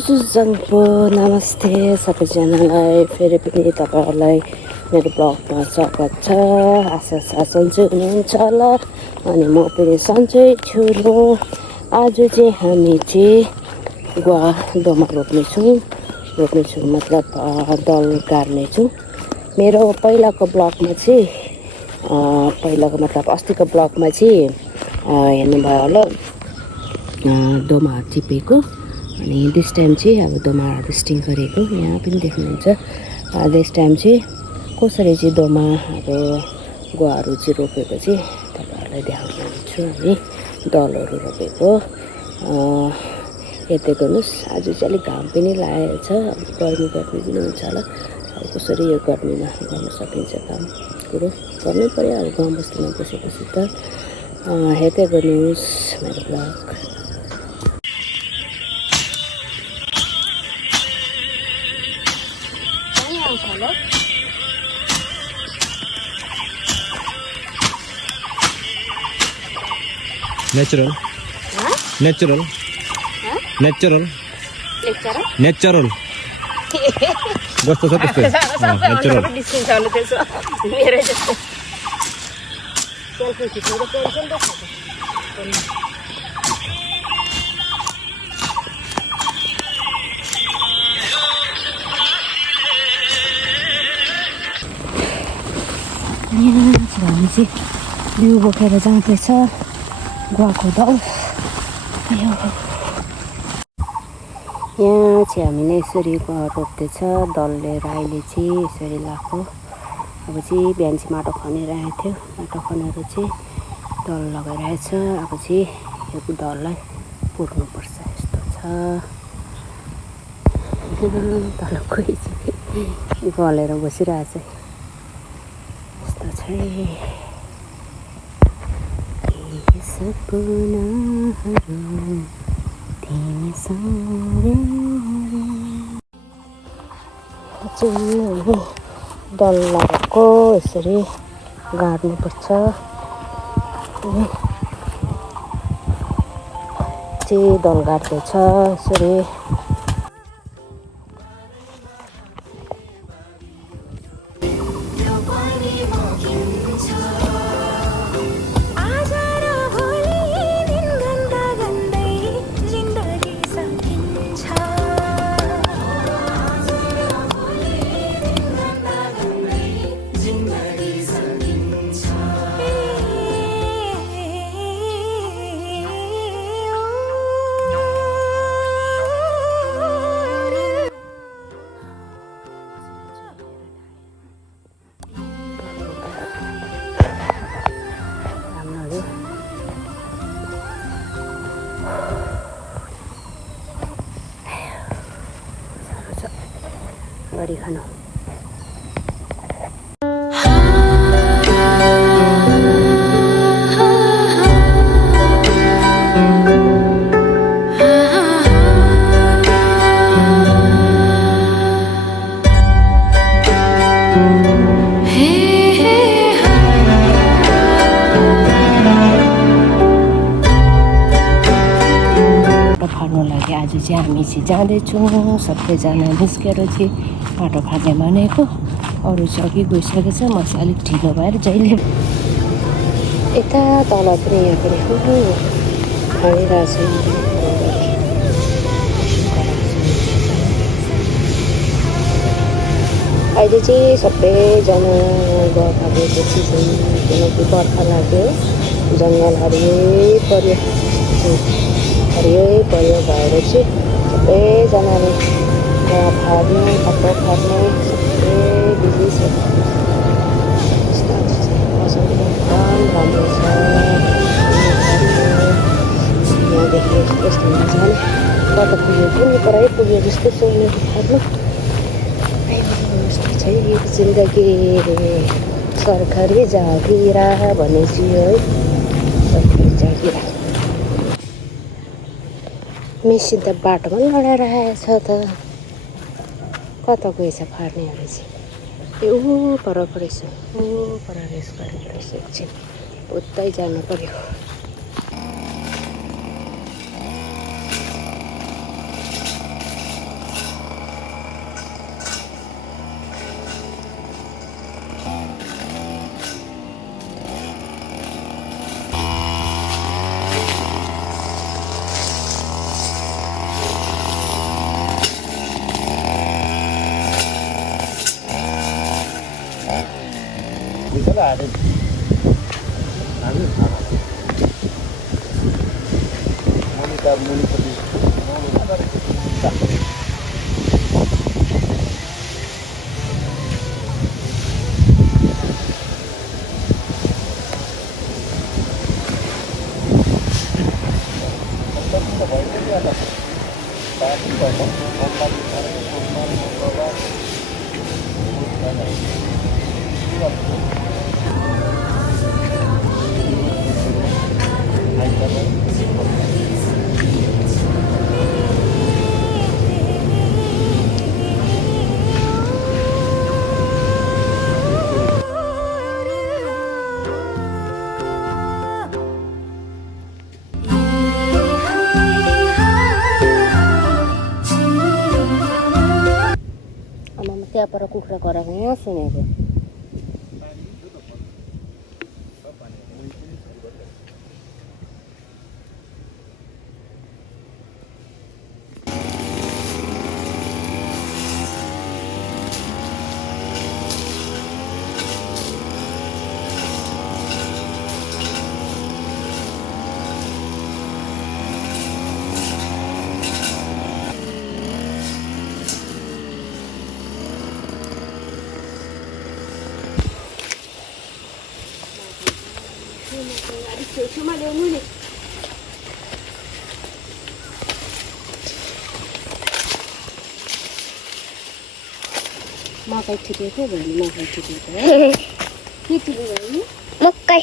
सुजनको नमस्ते सबैजनालाई फेरि पनि तपाईँहरूलाई मेरो ब्लगमा स्वागत छ। आशा सन्चै हुनुहुन्छ होला अनि म पनि सन्चै छु। आज चाहिँ हामी चाहिँ गुवा दोमा रोप्नेछौँ मतलब दल गाड्नेछौँ। मेरो पहिलाको ब्लगमा चाहिँ पहिलाको मतलब अस्तिको ब्लगमा चाहिँ हेर्नुभयो होला दोमा टिपेको अनि दिस टाइम चाहिँ अब दोमा हार्भेस्टिङ गरेको यहाँ पनि देख्नुहुन्छ। दिस टाइम चाहिँ कसरी चाहिँ दोमा अब गुवाहरू चाहिँ रोपेको चाहिँ तपाईँहरूलाई देखाउन चाहन्छु। हामी दलहरू रोपेको हेर्दै गर्नुहोस्। आज चाहिँ अलिक घाम पनि लागेको छ, गर्मी पनि हुन्छ होला। अब कसरी यो गर्मीमा गर्न सकिन्छ काम कुरो गर्नै पऱ्यो अब गाउँ बस्तीमा बसेपछि त। हेर्दै गर्नुहोस् मेरो blog. Natural natural natural natural कस्तो छ त्यस्तै नेचुरल हामी चाहिँ बिउ बोकेर जाँदैछ गुवाको दल। यहाँ चाहिँ हामीले यसरी गुवा रोप्दैछ दल लिएर अहिले चाहिँ यसरी लगाएको। अब चाहिँ बिहान चाहिँ माटो खनिरहेको थियो, माटो खनेर चाहिँ दल लगाइरहेछ। अब चाहिँ यो दललाई पुर्नुपर्छ यस्तो छ। तल कोही चाहिँ गलेर बसिरहेछ यस्तो छ। सपनाहरू तिमीसँगै दल लगाएको यसरी गाड्नुपर्छ। चाहिँ दल गाड्दैछ यसरी। गरी खानु फार्नु लागि आज चाहिँ हामी चाहिँ जाँदैछौँ सबैजना निस्केर चाहिँ माटो फाल्ने भनेको। अरू चाहिँ अघि गइसकेको छ, म चाहिँ अलिक ढिलो भएर जहिले यता तल पनि यहाँ पनि खनिरहेको छु। अहिले चाहिँ सबैजना गुवा फालेपछि चाहिँ किनकि बर्खा लाग्यो, जङ्गल हरियो पर्यो भएर चाहिँ सबैजनाले गुवा फाल्ने कपडा फाल्ने सबै बिजी छ। मौसम एकदम राम्रो छ। यहाँदेखि यस्तो हुन्छ भने कता पुग्यो कुनै परै पुग्यो जस्तो छ फाल्नु। यस्तो छ जिन्दगी सरकारी जागिरा भनेपछि है, सरकारी जागिरा। मेसिन त बाटोमा लडाइरहेछ त, कता गएछ फार्नेहरू चाहिँ। यो पर परेछ, पर रहेछ एकछिन उतै जानु पर्यो। आमामा त्यहाँबाट कुखुरा कराएको यहाँ सुनेको छेउछेउमा ल्याउनु नि मकै टिपेको भोलि मकै टिपेको के टिपेको नि मकै